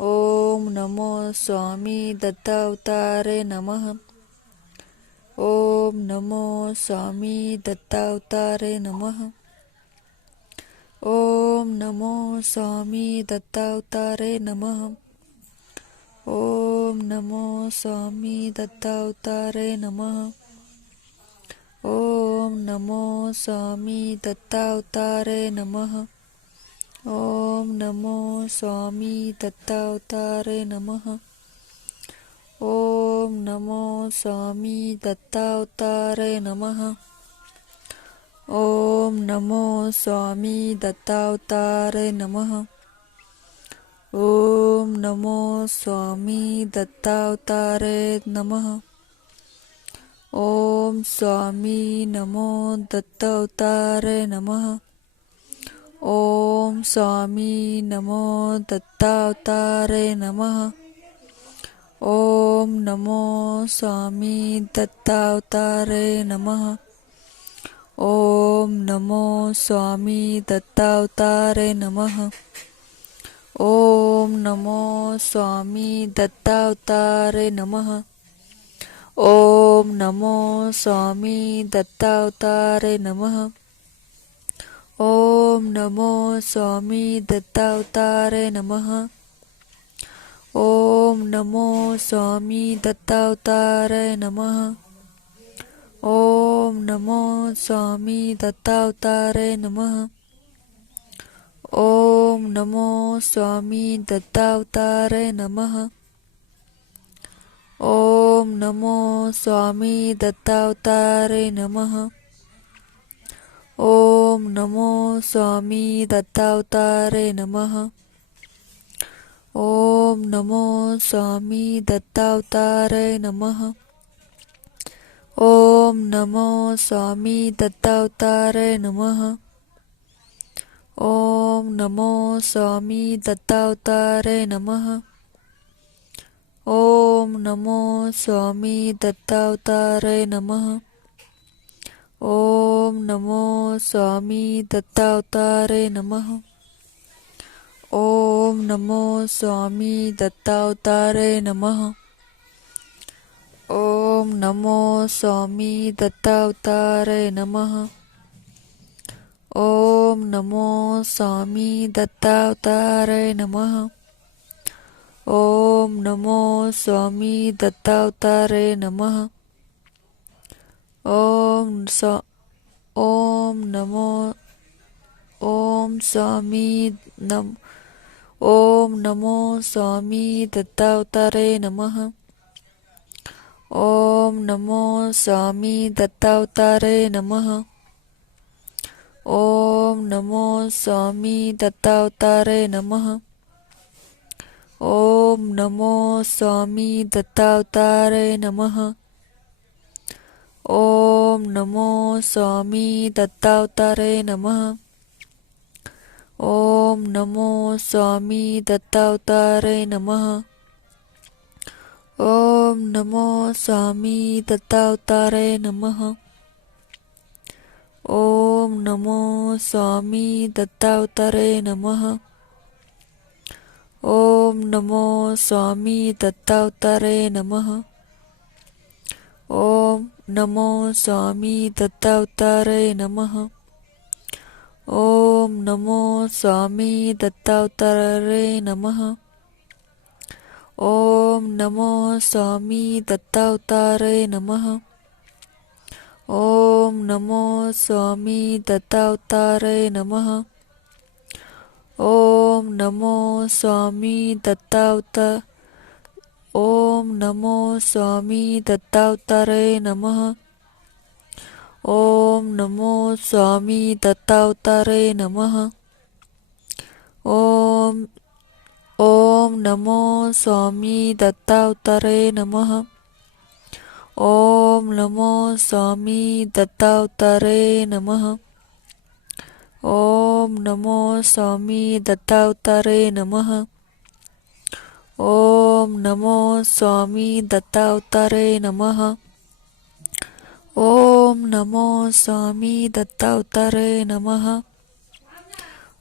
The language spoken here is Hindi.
ओम नमो स्वामी दत्तावतारे नमः। ओम नमो स्वामी दत्तावतारे नमः। ओम नमो स्वामी दत्तावतारे नमः। ओम नमो स्वामी दत्तावतारे नमः। ओम नमो स्वामी दत्तावतारे नमः। ओम नमो स्वामी दत्तावतारे नमः। ओम नमो स्वामी दत्तावतारे नमः। ओम नमो स्वामी दत्तावतारे नमः। ओम नमो स्वामी दत्तावतारे नमः। ओम स्वामी नमो दत्तावतारे नमः। ओम स्वामी नमो दत्तावतारे नमः। ओम नमो स्वामी दत्तावतारे नमः। ओम नमो स्वामी दत्तावतारे नमः। ओम नमो स्वामी दत्तावतारे नमः। ओम नमो स्वामी दत्तावतारे नमः। ओम नमो स्वामी दत्तावतारे नमः। ओम नमो स्वामी दत्तावतारे नमः। ओम नमो स्वामी दत्तावतारे नमः। ओम नमो स्वामी दत्तावतारे नमः। ओम नमो स्वामी दत्तावतारे नमः। ओम नमो स्वामी दत्तावतारे नमः। ओम नमो स्वामी दत्तावतारे नमः। ओम नमो स्वामी दत्तावतारे नमः। ओम नमो स्वामी दत्तावतारे नमः। ओम नमो स्वामी दत्तावतारे नमः। ओम नमो स्वामी दत्तावतारे नमः। ओम नमो स्वामी दत्तावतारे नमः। ओम नमो स्वामी दत्तावतारे नमः। ओम नमो स्वामी दत्तावतारे नमः। ओम नमो स्वामी दत्तावतारे नमः। ओम नमो ओम स्वामी नम ओम नमो स्वामी दत्तावतारे नमः। ओम नमो स्वामी दत्तावतारे नमः। ओम नमो स्वामी दत्तावतारे नमः। ओम नमो स्वामी दत्तावतारे नमः। ओम नमो स्वामी दत्तावतारे नमः। ओम नमो स्वामी दत्तावतारे नमः। ओम नमो स्वामी दत्तावतारे नमः। ओम नमो स्वामी दत्तावतारे नमः। ओम नमो स्वामी दत्तावतारे नमः। ओम नमो स्वामी दत्तावतारे नमः। ओम नमो स्वामी दत्तावतारे नमः। ओम नमो स्वामी दत्तावतारे नमः। ओम नमो स्वामी दत्तावतारे नमः। ओम नमो स्वामी दत्तावतारे ओम नमो स्वामी दत्तावतारे नमः। ओम नमो स्वामी दत्तावतारे नमः। ओम नमो स्वामी दत्तावतारे नमः। ओम नमो स्वामी दत्तावतारे नमः। ओम नमो स्वामी दत्तावतारे नमः। ओम नमो स्वामी दत्तावतारे नमः। ओम नमो स्वामी दत्तावतारे नमः।